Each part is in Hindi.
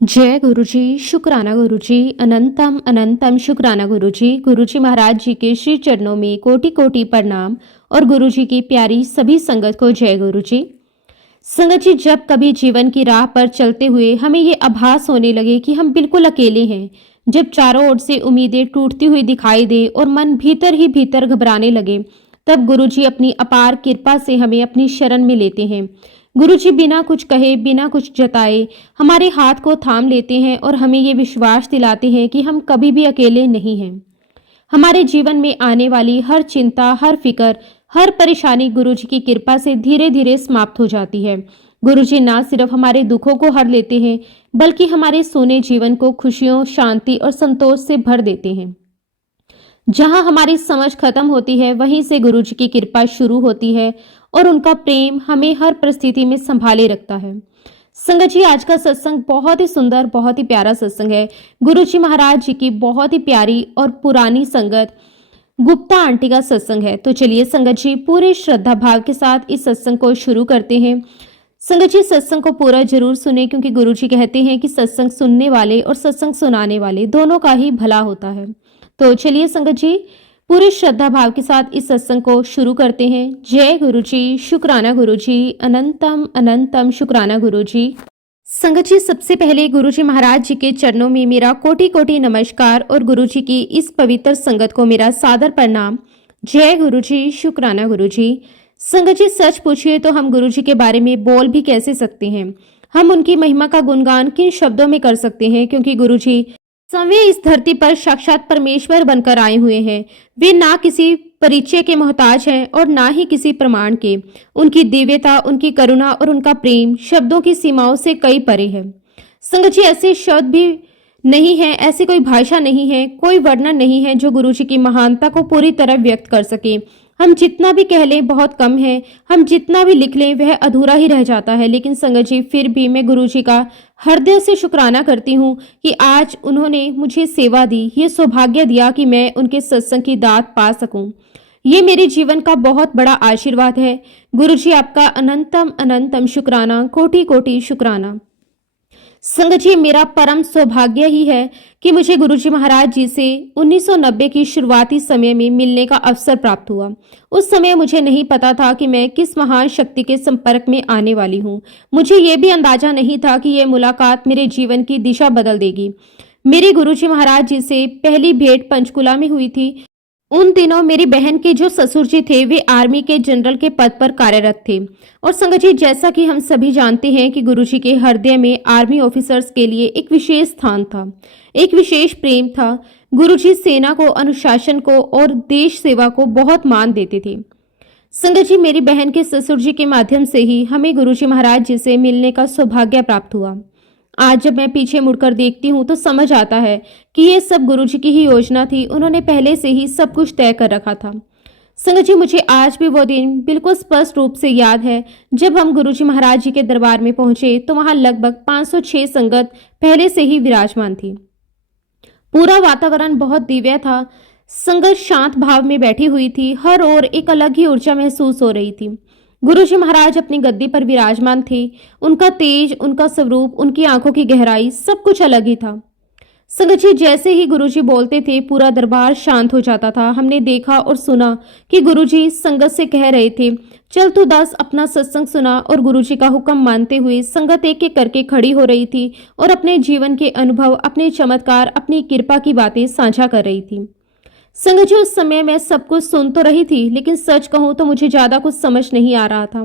जय गुरुजी, शुक्राना गुरुजी, अनंतम अनंतम शुक्राना गुरुजी। गुरुजी महाराज जी के श्री चरणों में कोटि कोटि प्रणाम और गुरुजी की प्यारी सभी संगत को जय गुरुजी। संगत जी, जब कभी जीवन की राह पर चलते हुए हमें ये आभास होने लगे कि हम बिल्कुल अकेले हैं, जब चारों ओर से उम्मीदें टूटती हुई दिखाई दे और मन भीतर ही भीतर घबराने लगे, तब गुरुजी अपनी अपार कृपा से हमें अपनी शरण में लेते हैं। गुरुजी बिना कुछ कहे, बिना कुछ जताए हमारे हाथ को थाम लेते हैं और हमें ये विश्वास दिलाते हैं कि हम कभी भी अकेले नहीं हैं। हमारे जीवन में आने वाली हर चिंता, हर फिक्र, हर परेशानी गुरुजी की कृपा से धीरे धीरे समाप्त हो जाती है। गुरुजी ना सिर्फ हमारे दुखों को हर लेते हैं, बल्कि हमारे सोने जीवन को खुशियों, शांति और संतोष से भर देते हैं। जहां हमारी समझ खत्म होती है, वहीं से गुरुजी की कृपा शुरू होती है और उनका प्रेम हमें हर परिस्थिति में संभाले रखता है। संगत जी, आज का सत्संग बहुत ही सुंदर, बहुत ही प्यारा सत्संग है। गुरुजी महाराज जी की बहुत ही प्यारी और पुरानी संगत गुप्ता आंटी का सत्संग है। तो चलिए संगत जी, पूरे श्रद्धा भाव के साथ इस सत्संग को शुरू करते हैं। संगत जी, सत्संग को पूरा जरूर सुने, क्योंकि गुरुजी कहते हैं कि सत्संग सुनने वाले और सत्संग सुनाने वाले दोनों का ही भला होता है। तो चलिए संगत जी, पूरे श्रद्धा भाव के साथ इस सत्संग को शुरू करते हैं। जय गुरुजी, शुक्राना गुरुजी, अनंतम अनंतम शुक्राना गुरुजी। संगत जी, सबसे पहले गुरुजी महाराज जी के चरणों में मेरा कोटि कोटि नमस्कार और गुरुजी की इस पवित्र संगत को मेरा सादर प्रणाम। जय गुरुजी, शुक्राना गुरुजी। संगत जी, सच पूछिए तो हम गुरुजी के बारे में बोल भी कैसे सकते हैं। हम उनकी महिमा का गुणगान किन शब्दों में कर सकते हैं, क्योंकि गुरुजी स्वयं इस धरती पर साक्षात परमेश्वर बनकर आए हुए हैं। वे ना किसी परिचय के मोहताज हैं और ना ही किसी प्रमाण के। उनकी दिव्यता, उनकी करुणा और उनका प्रेम शब्दों की सीमाओं से कई परे है। संगत जी, ऐसे शब्द भी नहीं है, ऐसी कोई भाषा नहीं है, कोई वर्णन नहीं है जो गुरुजी की महानता को पूरी तरह व्यक्त कर सके। हम जितना भी कह लें बहुत कम है, हम जितना भी लिख लें वह अधूरा ही रह जाता है। लेकिन संगत जी, फिर भी मैं गुरुजी का हृदय से शुक्राना करती हूँ कि आज उन्होंने मुझे सेवा दी, ये सौभाग्य दिया कि मैं उनके सत्संग की दात पा सकूं। ये मेरे जीवन का बहुत बड़ा आशीर्वाद है। गुरुजी, आपका अनंतम अनंतम शुक्राना, कोटि कोटि शुक्राना। संगत जी, मेरा परम सौभाग्य ही है कि मुझे गुरुजी महाराज जी से 1990 की शुरुआती समय में मिलने का अवसर प्राप्त हुआ। उस समय मुझे नहीं पता था कि मैं किस महान शक्ति के संपर्क में आने वाली हूँ। मुझे ये भी अंदाजा नहीं था कि यह मुलाकात मेरे जीवन की दिशा बदल देगी। मेरे गुरुजी महाराज जी से पहली भेंट पंचकुला में हुई थी। उन दिनों मेरी बहन के जो ससुर जी थे, वे आर्मी के जनरल के पद पर कार्यरत थे। और संगत जी, जैसा कि हम सभी जानते हैं कि गुरुजी के हृदय में आर्मी ऑफिसर्स के लिए एक विशेष स्थान था, एक विशेष प्रेम था। गुरुजी सेना को, अनुशासन को और देश सेवा को बहुत मान देते थे। संगत जी, मेरी बहन के ससुर जी के माध्यम से ही हमें गुरुजी महाराज जी से मिलने का सौभाग्य प्राप्त हुआ। आज जब मैं पीछे मुड़कर देखती हूँ तो समझ आता है कि ये सब गुरुजी की ही योजना थी। उन्होंने पहले से ही सब कुछ तय कर रखा था। संगत जी, मुझे आज भी वो दिन बिल्कुल स्पष्ट रूप से याद है जब हम गुरुजी महाराज जी के दरबार में पहुंचे तो वहां लगभग 506 संगत पहले से ही विराजमान थी। पूरा वातावरण बहुत दिव्य था। संगत शांत भाव में बैठी हुई थी। हर ओर एक अलग ही ऊर्जा महसूस हो रही थी। गुरुजी महाराज अपनी गद्दी पर विराजमान थे। उनका तेज, उनका स्वरूप, उनकी आंखों की गहराई, सब कुछ अलग ही था। संगत जी, जैसे ही गुरुजी बोलते थे पूरा दरबार शांत हो जाता था। हमने देखा और सुना कि गुरुजी संगत से कह रहे थे, चल तू 10 अपना सत्संग सुना। और गुरुजी का हुक्म मानते हुए संगत एक एक करके खड़ी हो रही थी और अपने जीवन के अनुभव, अपने चमत्कार, अपनी कृपा की बातें साझा कर रही थी। संगत जी, उस समय मैं सब कुछ सुन तो रही थी, लेकिन सच कहूं तो मुझे ज्यादा कुछ समझ नहीं आ रहा था।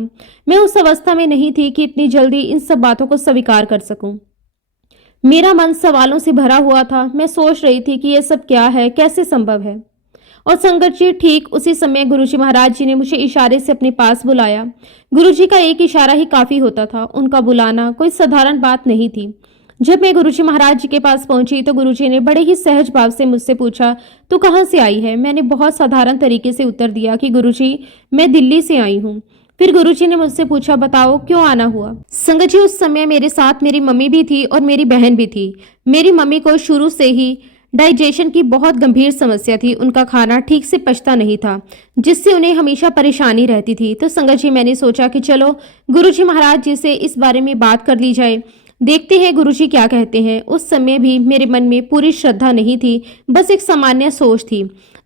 मैं उस अवस्था में नहीं थी कि इतनी जल्दी इन सब बातों को स्वीकार कर सकूं। मेरा मन सवालों से भरा हुआ था। मैं सोच रही थी कि यह सब क्या है, कैसे संभव है। और संगत जी, ठीक उसी समय गुरुजी महाराज जी ने मुझे इशारे से अपने पास बुलाया। गुरुजी का एक इशारा ही काफी होता था। उनका बुलाना कोई साधारण बात नहीं थी। जब मैं गुरुजी महाराज जी के पास पहुंची तो गुरुजी ने बड़े ही सहज भाव से मुझसे पूछा, तू कहाँ से आई है। मैंने बहुत साधारण तरीके से उत्तर दिया कि गुरुजी, मैं दिल्ली से आई हूँ। फिर गुरुजी ने मुझसे पूछा, बताओ क्यों आना हुआ। संगत जी, उस समय मेरे साथ मेरी मम्मी भी थी और मेरी बहन भी थी। मेरी मम्मी को शुरू से ही डाइजेशन की बहुत गंभीर समस्या थी। उनका खाना ठीक से पचता नहीं था, जिससे उन्हें हमेशा परेशानी रहती थी। तो संगत जी, मैंने सोचा कि चलो गुरुजी महाराज जी से इस बारे में बात कर ली जाए। देखते हैं गुरुजी क्या कहते हैं। उस समय भी मेरे मन में पूरी श्रद्धा नहीं थी, बस एक सामान्य सोच थी।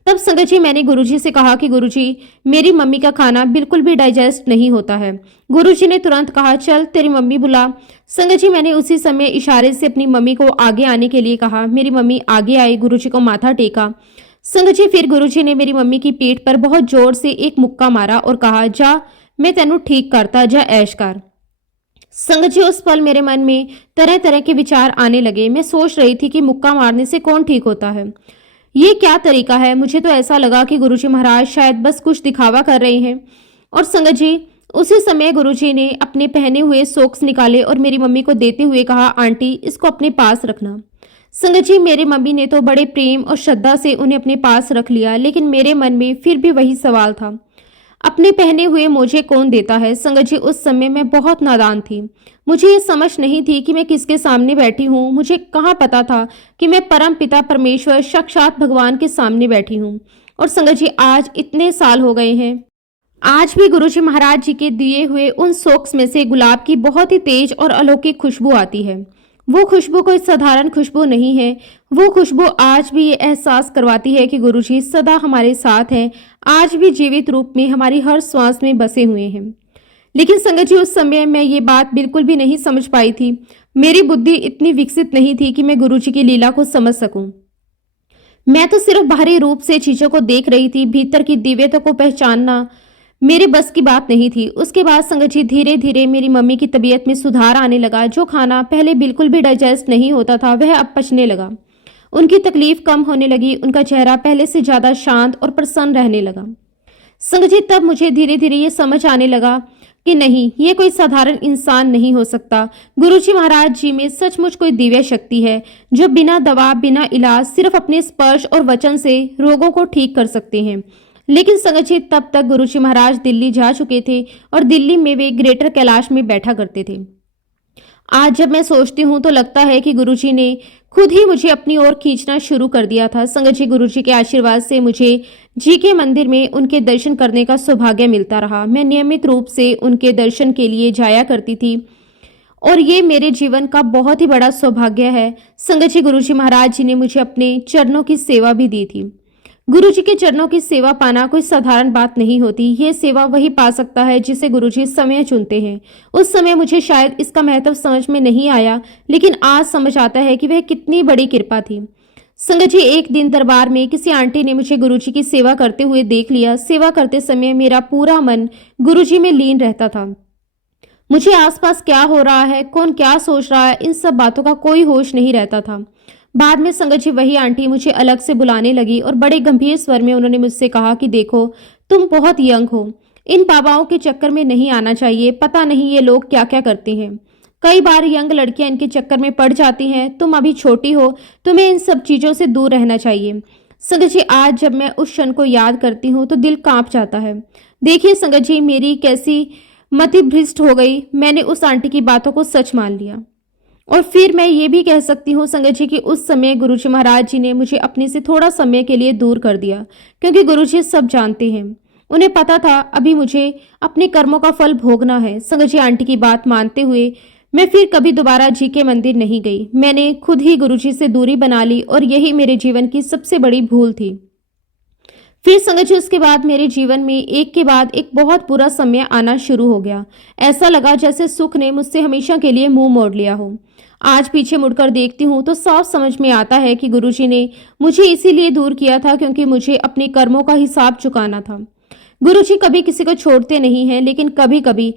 तब संगत जी मैंने गुरुजी से कहा कि गुरुजी, मेरी मम्मी का खाना बिल्कुल भी डाइजेस्ट नहीं होता है। गुरुजी ने तुरंत कहा, चल तेरी मम्मी बुला। संगत जी मैंने उसी समय इशारे से अपनी मम्मी को आगे आने के लिए कहा। मेरी मम्मी आगे आई, गुरुजी को माथा टेका। संगत जी फिर गुरुजी ने मेरी मम्मी की पीठ पर बहुत जोर से एक मुक्का मारा और कहा, जा मैं तेनू ठीक करता, जा ऐश कर। संगत जी उस पल मेरे मन में तरह तरह के विचार आने लगे। मैं सोच रही थी कि मुक्का मारने से कौन ठीक होता है, ये क्या तरीका है। मुझे तो ऐसा लगा कि गुरुजी महाराज शायद बस कुछ दिखावा कर रहे हैं। और संगत जी उसी समय गुरुजी ने अपने पहने हुए सॉक्स निकाले और मेरी मम्मी को देते हुए कहा, आंटी इसको अपने पास रखना। संगत जी मेरी मम्मी ने तो बड़े प्रेम और श्रद्धा से उन्हें अपने पास रख लिया, लेकिन मेरे मन में फिर भी वही सवाल था, अपने पहने हुए मोजे कौन देता है। संगत जी उस समय मैं बहुत नादान थी। मुझे ये समझ नहीं थी कि मैं किसके सामने बैठी हूँ। मुझे कहाँ पता था कि मैं परम पिता परमेश्वर साक्षात भगवान के सामने बैठी हूँ। और संगत जी आज इतने साल हो गए हैं, आज भी गुरुजी महाराज जी के दिए हुए उन सॉक्स में से गुलाब की बहुत ही तेज और अलौकिक खुशबू आती है। वो खुशबू कोई साधारण खुशबू नहीं है। वो खुशबू आज भी ये एहसास करवाती है कि गुरुजी सदा हमारे साथ हैं, आज भी जीवित रूप में हमारी हर श्वास में बसे हुए हैं। लेकिन संगत जी उस समय मैं ये बात बिल्कुल भी नहीं समझ पाई थी। मेरी बुद्धि इतनी विकसित नहीं थी कि मैं गुरुजी की लीला को समझ सकूं। मैं तो सिर्फ बाहरी रूप से चीजों को देख रही थी, भीतर की दिव्यता को पहचानना मेरे बस की बात नहीं थी। उसके बाद संगत जी धीरे धीरे मेरी मम्मी की तबीयत में सुधार आने लगा। जो खाना पहले बिल्कुल भी डाइजेस्ट नहीं होता था वह अब पचने लगा। उनकी तकलीफ कम होने लगी। उनका चेहरा पहले से ज्यादा शांत और प्रसन्न रहने लगा। संगत जी तब मुझे धीरे धीरे ये समझ आने लगा कि नहीं, ये कोई साधारण इंसान नहीं हो सकता। गुरुजी महाराज जी में सचमुच कोई दिव्य शक्ति है जो बिना दवा बिना इलाज सिर्फ अपने स्पर्श और वचन से रोगों को ठीक कर सकते हैं। लेकिन संगत जी तब तक गुरुजी महाराज दिल्ली जा चुके थे और दिल्ली में वे ग्रेटर कैलाश में बैठा करते थे। आज जब मैं सोचती हूँ तो लगता है कि गुरुजी ने खुद ही मुझे अपनी ओर खींचना शुरू कर दिया था। संगत जी गुरुजी के आशीर्वाद से मुझे जी के मंदिर में उनके दर्शन करने का सौभाग्य मिलता रहा। मैं नियमित रूप से उनके दर्शन के लिए जाया करती थी और ये मेरे जीवन का बहुत ही बड़ा सौभाग्य है। संगत जी गुरुजी महाराज जी ने मुझे अपने चरणों की सेवा भी दी थी। गुरुजी के चरणों की सेवा पाना कोई साधारण बात नहीं होती। ये सेवा वही पा सकता है जिसे गुरुजी समय चुनते हैं। उस समय मुझे शायद इसका महत्व समझ में नहीं आया, लेकिन आज समझ आता है कि वह कितनी बड़ी कृपा थी। संगत जी एक दिन दरबार में किसी आंटी ने मुझे गुरुजी की सेवा करते हुए देख लिया। सेवा करते समय मेरा पूरा मन गुरुजी में लीन रहता था। मुझे आसपास क्या हो रहा है, कौन क्या सोच रहा है, इन सब बातों का कोई होश नहीं रहता था। बाद में संगत जी वही आंटी मुझे अलग से बुलाने लगी और बड़े गंभीर स्वर में उन्होंने मुझसे कहा कि देखो तुम बहुत यंग हो, इन बाबाओं के चक्कर में नहीं आना चाहिए। पता नहीं ये लोग क्या क्या करते हैं। कई बार यंग लड़कियां इनके चक्कर में पड़ जाती हैं। तुम अभी छोटी हो, तुम्हें इन सब चीजों से दूर रहना चाहिए। संगत जी आज जब मैं उस क्षण को याद करती हूँ तो दिल कांप जाता है। देखिए संगत जी मेरी कैसी मति भ्रष्ट हो गई। मैंने उस आंटी की बातों को सच मान लिया। और फिर मैं ये भी कह सकती हूँ संगत जी कि उस समय गुरुजी महाराज जी ने मुझे अपने से थोड़ा समय के लिए दूर कर दिया, क्योंकि गुरुजी सब जानते हैं। उन्हें पता था अभी मुझे अपने कर्मों का फल भोगना है। संगत जी आंटी की बात मानते हुए मैं फिर कभी दोबारा जी के मंदिर नहीं गई। मैंने खुद ही गुरुजी से दूरी बना ली और यही मेरे जीवन की सबसे बड़ी भूल थी। फिर संगत जी उसके बाद मेरे जीवन में एक के बाद एक बहुत बुरा समय आना शुरू हो गया। ऐसा लगा जैसे सुख ने मुझसे हमेशा के लिए मुंह मोड़ लिया हो। आज पीछे मुड़कर देखती हूँ तो साफ समझ में आता है कि गुरुजी ने मुझे इसीलिए दूर किया था क्योंकि मुझे अपने कर्मों का हिसाब चुकाना था। गुरुजी कभी किसी को छोड़ते नहीं हैं, लेकिन कभी कभी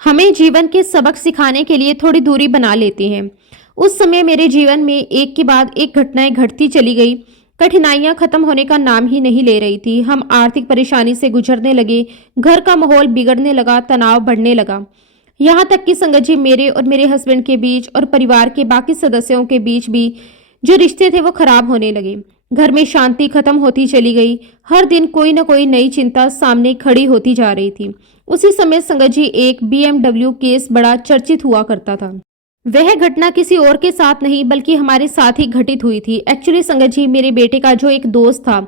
हमें जीवन के सबक सिखाने के लिए थोड़ी दूरी बना लेते हैं। उस समय मेरे जीवन में एक के बाद एक घटनाएं घटती चली गई। कठिनाइयां खत्म होने का नाम ही नहीं ले रही थी। हम आर्थिक परेशानी से गुजरने लगे, घर का माहौल बिगड़ने लगा, तनाव बढ़ने लगा। यहाँ तक कि संगत जी मेरे और मेरे हस्बैंड के बीच और परिवार के बाकी सदस्यों के बीच भी जो रिश्ते थे वो खराब होने लगे। घर में शांति खत्म होती चली गई। हर दिन कोई न कोई नई चिंता सामने खड़ी होती जा रही थी। उसी समय संगत जी एक BMW केस बड़ा चर्चित हुआ करता था। वह घटना किसी और के साथ नहीं बल्कि हमारे साथ ही घटित हुई थी। एक्चुअली संगत जी मेरे बेटे का जो एक दोस्त था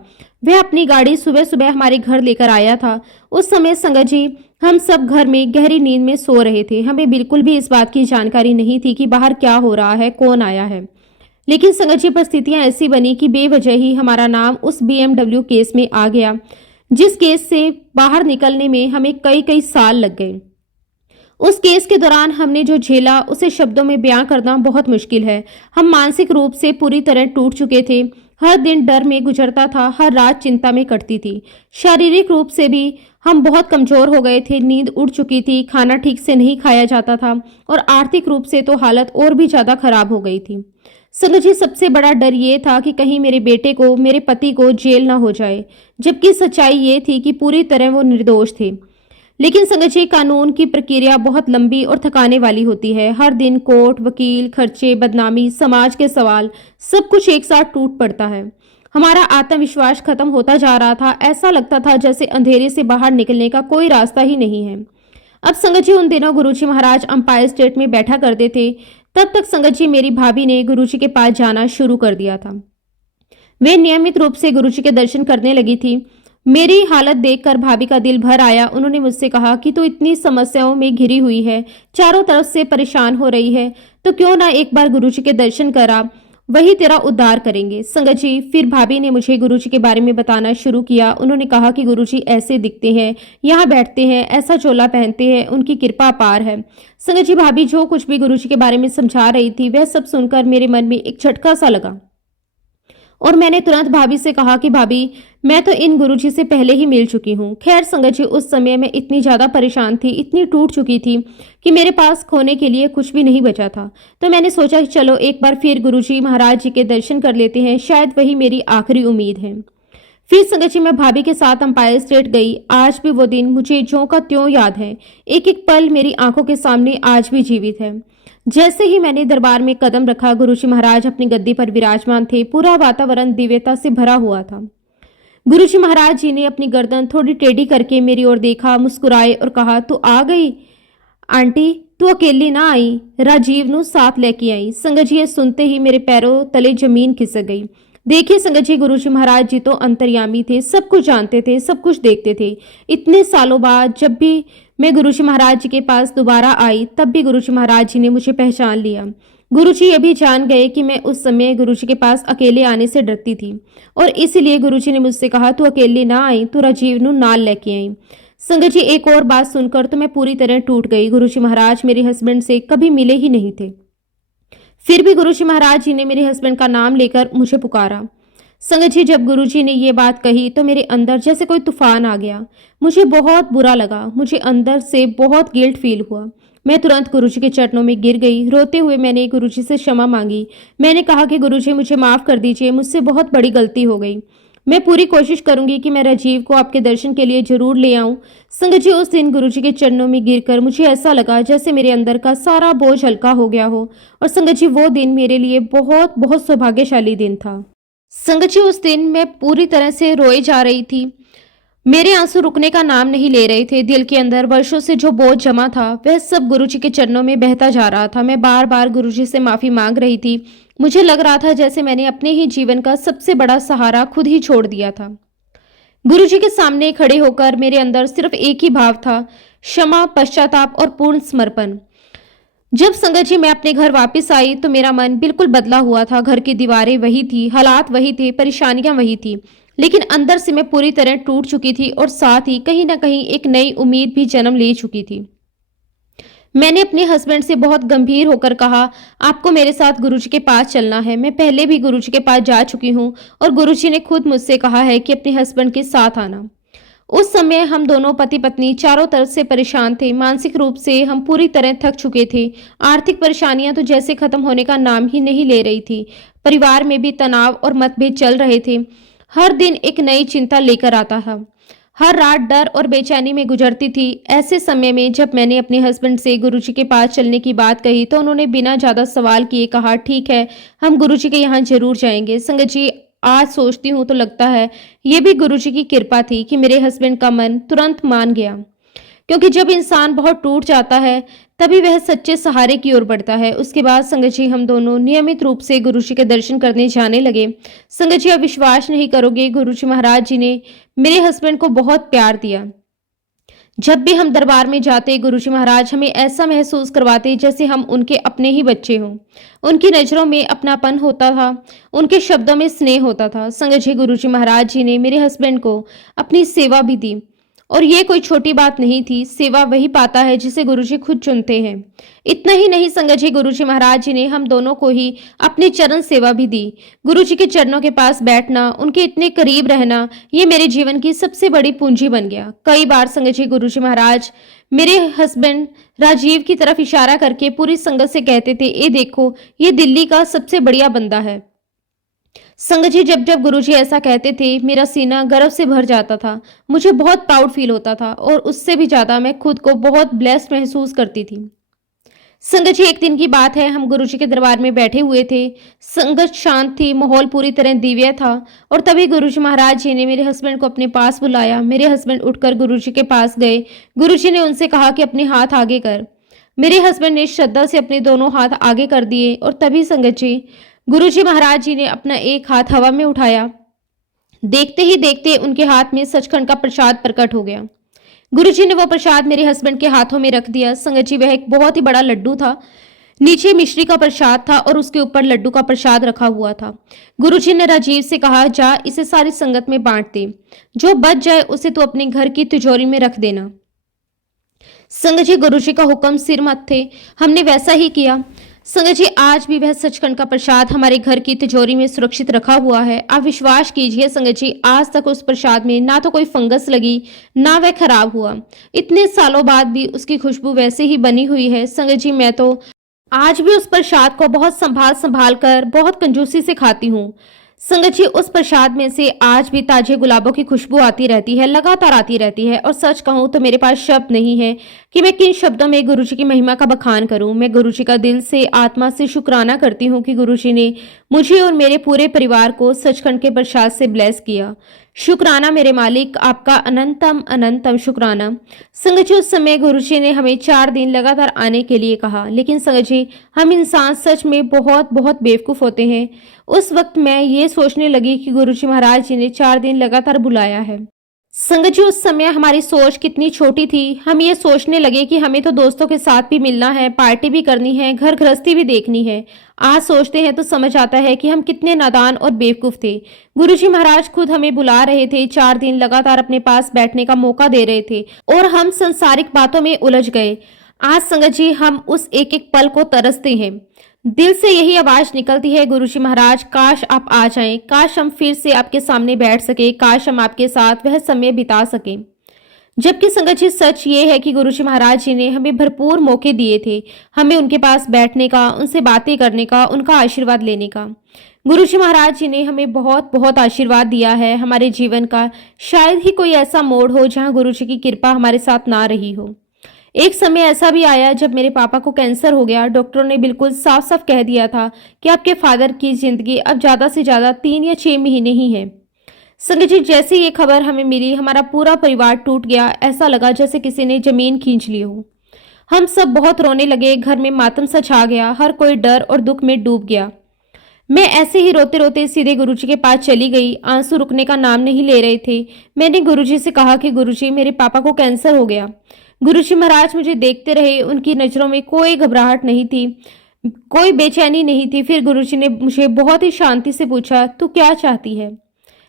वह अपनी गाड़ी सुबह सुबह हमारे घर लेकर आया था। उस समय संगत जी हम सब घर में गहरी नींद में सो रहे थे। हमें बिल्कुल भी इस बात की जानकारी नहीं थी कि बाहर क्या हो रहा है, कौन आया है। लेकिन संगत जी, परिस्थितियां ऐसी बनी कि बेवजह ही हमारा नाम उस BMW केस में आ गया, जिस केस से बाहर निकलने में हमें कई कई साल लग गए। उस केस के दौरान हमने जो झेला उसे शब्दों में बयां करना बहुत मुश्किल है। हम मानसिक रूप से पूरी तरह टूट चुके थे। हर दिन डर में गुजरता था, हर रात चिंता में कटती थी। शारीरिक रूप से भी हम बहुत कमजोर हो गए थे, नींद उड़ चुकी थी, खाना ठीक से नहीं खाया जाता था और आर्थिक रूप से तो हालत और भी ज्यादा खराब हो गई थी। संगत जी, सबसे बड़ा डर ये था कि कहीं मेरे बेटे को, मेरे पति को जेल ना हो जाए, जबकि सच्चाई ये थी कि पूरी तरह वो निर्दोष थे। लेकिन संगत जी, कानून की प्रक्रिया बहुत लंबी और थकाने वाली होती है। हर दिन कोर्ट, वकील, खर्चे, बदनामी, समाज के सवाल, सब कुछ एक साथ टूट पड़ता है। हमारा आत्मविश्वास खत्म होता जा रहा था। ऐसा लगता था जैसे अंधेरे से बाहर निकलने का कोई रास्ता ही नहीं है। अब संगत जी, उन दिनों गुरुजी महाराज अंपायर स्टेट में बैठा करते थे। तब तक संगत जी, मेरी भाभी ने गुरुजी के पास जाना शुरू कर दिया था। वे नियमित रूप से गुरुजी के दर्शन करने लगी थी। मेरी हालत देखकर भाभी का दिल भर आया। उन्होंने मुझसे कहा कि तू इतनी समस्याओं में घिरी हुई है, चारों तरफ से परेशान हो रही है, तो क्यों ना एक बार गुरुजी के दर्शन करा, वही तेरा उद्धार करेंगे। संगत जी, फिर भाभी ने मुझे गुरुजी के बारे में बताना शुरू किया। उन्होंने कहा कि गुरुजी ऐसे दिखते हैं, यहाँ बैठते हैं, ऐसा चोला पहनते हैं, उनकी कृपा अपार है। संगत जी, भाभी जो कुछ भी गुरुजी के बारे में समझा रही थी, वह सब सुनकर मेरे मन में एक झटका सा लगा और मैंने तुरंत भाभी से कहा कि भाभी, मैं तो इन गुरुजी से पहले ही मिल चुकी हूँ। खैर संगत जी, उस समय मैं इतनी ज़्यादा परेशान थी, इतनी टूट चुकी थी कि मेरे पास खोने के लिए कुछ भी नहीं बचा था। तो मैंने सोचा कि चलो एक बार फिर गुरुजी महाराज जी के दर्शन कर लेते हैं, शायद वही मेरी आखिरी उम्मीद है। फिर संगत जी, मैं भाभी के साथ अंपायर स्टेट गई। आज भी वो दिन मुझे ज्यों का त्यों याद है। एक एक पल मेरी आंखों के सामने आज भी जीवित है। जैसे ही मैंने दरबार में कदम रखा, गुरुजी महाराज अपनी गद्दी पर विराजमान थे। पूरा वातावरण दिव्यता से भरा हुआ था। गुरुजी महाराज जी ने अपनी गर्दन थोड़ी टेढ़ी करके मेरी ओर देखा, मुस्कुराए और कहा, तू आ गई आंटी, तू अकेली ना आई, राजीव नु साथ लेके आई। संगत जी, ये सुनते ही मेरे पैरों तले जमीन खिसक गई। देखिए संगत जी, गुरुजी महाराज जी तो अंतर्यामी थे, सब कुछ जानते थे, सब कुछ देखते थे। इतने सालों बाद जब भी मैं गुरुजी महाराज जी के पास दोबारा आई, तब भी गुरुजी महाराज जी ने मुझे पहचान लिया। गुरुजी ये भी जान गए कि मैं उस समय गुरुजी के पास अकेले आने से डरती थी और इसीलिए गुरुजी ने मुझसे कहा, तू अकेले ना आई, तू राजीव नु नाल लेके आई। संगत जी, एक और बात सुनकर तो मैं पूरी तरह टूट गई। गुरुजी महाराज मेरे हस्बैंड से कभी मिले ही नहीं थे, फिर भी गुरुजी महाराज जी ने मेरे हस्बैंड का नाम लेकर मुझे पुकारा। संगत जी, जब गुरुजी ने ये बात कही तो मेरे अंदर जैसे कोई तूफान आ गया। मुझे बहुत बुरा लगा, मुझे अंदर से बहुत गिल्ट फील हुआ। मैं तुरंत गुरुजी के चरणों में गिर गई। रोते हुए मैंने गुरुजी से क्षमा मांगी। मैंने कहा कि गुरुजी, मुझे माफ कर दीजिए, मुझसे बहुत बड़ी गलती हो गई। मैं पूरी कोशिश करूंगी कि मैं राजीव को आपके दर्शन के लिए जरूर ले आऊं। संगत जी, उस दिन गुरुजी के चरणों में गिरकर मुझे ऐसा लगा जैसे मेरे अंदर का सारा बोझ हल्का हो गया हो। और संगत जी, वो दिन मेरे लिए बहुत बहुत सौभाग्यशाली दिन था। संगत जी, उस दिन मैं पूरी तरह से रोए जा रही थी। मेरे आंसू रुकने का नाम नहीं ले रहे थे। दिल के अंदर वर्षों से जो बोझ जमा था, वह सब गुरुजी के चरणों में बहता जा रहा था। मैं बार बार गुरुजी से माफी मांग रही थी। मुझे लग रहा था जैसे मैंने अपने ही जीवन का सबसे बड़ा सहारा खुद ही छोड़ दिया था। गुरुजी के सामने खड़े होकर मेरे अंदर सिर्फ एक ही भाव था, क्षमा, पश्चाताप और पूर्ण समर्पण। जब संगत जी मैं अपने घर वापस आई तो मेरा मन बिल्कुल बदला हुआ था। घर की दीवारें वही थी, हालात वही थे, परेशानियां वही थी, लेकिन अंदर से मैं पूरी तरह टूट चुकी थी और साथ ही कहीं ना कहीं एक नई उम्मीद भी जन्म ले चुकी थी। मैंने अपने हस्बैंड से बहुत गंभीर होकर कहा, आपको मेरे साथ गुरुजी के पास चलना है। मैं पहले भी गुरुजी के पास जा चुकी हूँ और गुरुजी ने खुद मुझसे कहा है कि अपने हस्बैंड के साथ आना। उस समय हम दोनों पति पत्नी चारों तरफ से परेशान थे। मानसिक रूप से हम पूरी तरह थक चुके थे। आर्थिक परेशानियां तो जैसे खत्म होने का नाम ही नहीं ले रही थी। परिवार में भी तनाव और मतभेद चल रहे थे। हर दिन एक नई चिंता लेकर आता था। हर रात डर और बेचैनी में गुजरती थी। ऐसे समय में जब मैंने अपने हस्बैंड से गुरुजी के पास चलने की बात कही तो उन्होंने बिना ज्यादा सवाल किए कहा, ठीक है, हम गुरुजी के यहाँ जरूर जाएंगे। संगत जी, आज सोचती हूँ तो लगता है ये भी गुरुजी की कृपा थी कि मेरे हस्बैंड का मन तुरंत मान गया, क्योंकि जब इंसान बहुत टूट जाता है तभी वह सच्चे सहारे की ओर बढ़ता है। उसके बाद संगत जी हम दोनों नियमित रूप से गुरुजी के दर्शन करने जाने लगे। संगत जी, आप विश्वास नहीं करोगे, गुरुजी महाराज जी ने मेरे हस्बैंड को बहुत प्यार दिया। जब भी हम दरबार में जाते गुरुजी महाराज हमें ऐसा महसूस करवाते जैसे हम उनके अपने ही बच्चे हों। उनकी नज़रों में अपनापन होता था, उनके शब्दों में स्नेह होता था। संगत जी, गुरुजी महाराज जी ने मेरे हस्बैंड को अपनी सेवा भी दी और ये कोई छोटी बात नहीं थी। सेवा वही पाता है जिसे गुरुजी खुद चुनते हैं। इतना ही नहीं संगत जी, गुरुजी महाराज जी ने हम दोनों को ही अपनी चरण सेवा भी दी। गुरुजी के चरणों के पास बैठना, उनके इतने करीब रहना, ये मेरे जीवन की सबसे बड़ी पूंजी बन गया। कई बार संगत जी, गुरुजी महाराज मेरे हस्बैंड राजीव की तरफ इशारा करके पूरी संगत से कहते थे, ये देखो, ये दिल्ली का सबसे बढ़िया बंदा है। संगत जी, जब जब गुरुजी ऐसा कहते थे मेरा सीना गर्व से भर जाता था। मुझे बहुत प्राउड फील होता था और उससे भी ज्यादा मैं खुद को बहुत ब्लेस्ड महसूस करती थी। संगत जी, एक दिन की बात है, हम गुरुजी के दरबार में बैठे हुए थे। संगत शांत थी, माहौल पूरी तरह दिव्य था और तभी गुरुजी महाराज जी ने मेरे हस्बैंड को अपने पास बुलाया। मेरे हस्बैंड उठकर गुरुजी के पास गए। गुरुजी ने उनसे कहा कि अपने हाथ आगे कर। मेरे हस्बैंड ने श्रद्धा से अपने दोनों हाथ आगे कर दिए और तभी संगत जी, गुरुजी महाराज जी ने अपना एक हाथ हवा में उठाया। देखते ही देखते उनके हाथ में सचखंड का प्रसाद प्रकट हो गया। गुरुजी ने वो प्रसाद मेरे हस्बैंड के हाथों में रख दिया। संगत जी, वह एक बहुत ही बड़ा लड्डू था। नीचे मिश्री का प्रसाद था और उसके ऊपर लड्डू का प्रसाद रखा हुआ था। गुरुजी ने राजीव से कहा, जा इसे सारी संगत में बांट दे, जो बच जाए उसे तो अपने घर की तिजोरी में रख देना। संगत जी, गुरुजी का हुक्म सिर मत थे, हमने वैसा ही किया। संगत जी, आज भी वह सचखंड का प्रसाद हमारे घर की तिजोरी में सुरक्षित रखा हुआ है। आप विश्वास कीजिए संगत जी, आज तक उस प्रसाद में ना तो कोई फंगस लगी, ना वह खराब हुआ। इतने सालों बाद भी उसकी खुशबू वैसे ही बनी हुई है। संगत जी, मैं तो आज भी उस प्रसाद को बहुत संभाल संभाल कर बहुत कंजूसी से खाती हूँ। संगत जी, उस प्रसाद में से आज भी ताजे गुलाबों की खुशबू आती रहती है, लगातार आती रहती है। और सच कहूँ तो मेरे पास शब्द नहीं है कि मैं किन शब्दों में गुरुजी की महिमा का बखान करूं। मैं गुरुजी का दिल से, आत्मा से शुक्राना करती हूँ कि गुरुजी ने मुझे और मेरे पूरे परिवार को सचखंड के प्रसाद से ब्लेस किया। शुक्राना मेरे मालिक, आपका अनंतम अनंतम शुक्राना। संगत जी, उस समय गुरुजी ने हमें 4 दिन लगातार आने के लिए कहा, लेकिन संगत जी, हम इंसान सच में बहुत बहुत बेवकूफ़ होते हैं। उस वक्त मैं ये सोचने लगी कि गुरुजी महाराज जी ने 4 दिन लगातार बुलाया है। संगत जी, उस समय हमारी सोच कितनी छोटी थी। हम ये सोचने लगे कि हमें तो दोस्तों के साथ भी मिलना है, पार्टी भी करनी है, घर गृहस्थी भी देखनी है। आज सोचते हैं तो समझ आता है कि हम कितने नादान और बेवकूफ थे। गुरुजी महाराज खुद हमें बुला रहे थे, 4 दिन लगातार अपने पास बैठने का मौका दे रहे थे और हम संसारिक बातों में उलझ गए। आज संगत जी, हम उस एक एक पल को तरसते हैं। दिल से यही आवाज निकलती है, गुरुजी महाराज काश आप आ जाएं, काश हम फिर से आपके सामने बैठ सके, काश हम आपके साथ वह समय बिता सकें। जबकि संगत जी, सच ये है कि गुरुजी महाराज जी ने हमें भरपूर मौके दिए थे, हमें उनके पास बैठने का, उनसे बातें करने का, उनका आशीर्वाद लेने का। गुरुजी महाराज जी ने हमें बहुत बहुत आशीर्वाद दिया है। हमारे जीवन का शायद ही कोई ऐसा मोड़ हो जहां गुरुजी की कृपा हमारे साथ ना रही हो। एक समय ऐसा भी आया जब मेरे पापा को कैंसर हो गया। डॉक्टरों ने बिल्कुल साफ साफ कह दिया था कि आपके फादर की जिंदगी अब ज्यादा से ज्यादा 3 या 6 महीने ही है। संगत जी, जैसे ये खबर हमें मिली, हमारा पूरा परिवार टूट गया। ऐसा लगा जैसे किसी ने जमीन खींच ली हो। हम सब बहुत रोने लगे, घर में मातम सा छा गया, हर कोई डर और दुख में डूब गया। मैं ऐसे ही रोते रोते सीधे गुरुजी के पास चली गई। आंसू रुकने का नाम नहीं ले रहे थे। मैंने गुरुजी से कहा कि गुरुजी, मेरे पापा को कैंसर हो गया। गुरुजी महाराज मुझे देखते रहे, उनकी नजरों में कोई घबराहट नहीं थी, कोई बेचैनी नहीं थी। फिर गुरुजी ने मुझे बहुत ही शांति से पूछा, तू क्या चाहती है?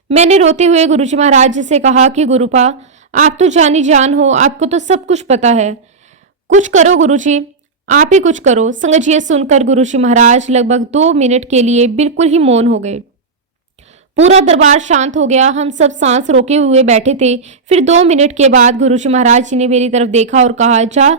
मैंने रोते हुए गुरुजी महाराज जी से कहा कि गुरुपा, आप तो जानी जान हो, आपको तो सब कुछ पता है, कुछ करो गुरुजी, आप ही कुछ करो। संगत जी, ये सुनकर गुरुजी महाराज लगभग 2 मिनट के लिए बिल्कुल ही मौन हो गए। पूरा दरबार शांत हो गया। हम सब सांस रोके हुए बैठे थे। फिर 2 मिनट के बाद गुरुजी महाराज जी ने मेरी तरफ देखा और कहा, जा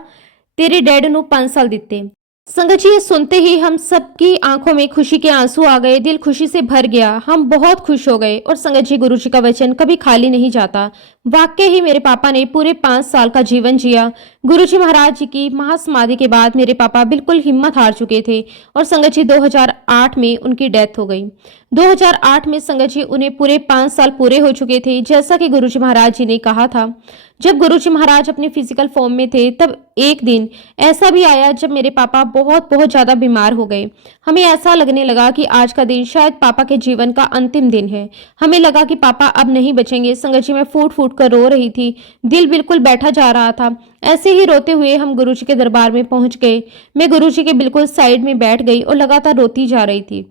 तेरे डैड नू 5 साल दिते। संगत जी, ये सुनते ही हम सबकी आंखों में खुशी के आंसू आ गए, दिल खुशी से भर गया। हम बहुत खुश हो गए। और संगत जी, गुरुजी का वचन कभी खाली नहीं जाता। वाकई ही मेरे पापा ने पूरे 5 साल का जीवन जिया। गुरुजी महाराज जी की महासमाधि के बाद मेरे पापा बिल्कुल हिम्मत हार चुके थे और संगत जी 2008 में उनकी डेथ हो गई। 2008 में संगत जी, उन्हें पूरे 5 साल पूरे हो चुके थे। जैसा कि गुरुजी महाराज जी ने कहा था, जब गुरुजी महाराज अपने फिजिकल फॉर्म में थे, तब एक दिन ऐसा भी आया जब मेरे पापा बहुत बहुत ज्यादा बीमार हो गए। हमें ऐसा लगने लगा कि आज का दिन शायद पापा के जीवन का अंतिम दिन है। हमें लगा कि पापा अब नहीं बचेंगे। संगत जी, मैं फूट फूट कर रो रही थी। दिल बिल्कुल बैठा जा रहा था। ऐसे ही रोते हुए हम गुरुजी के दरबार में पहुंच गए। मैं गुरुजी के बिल्कुल साइड में बैठ गई और लगातार रोती जा रही थी।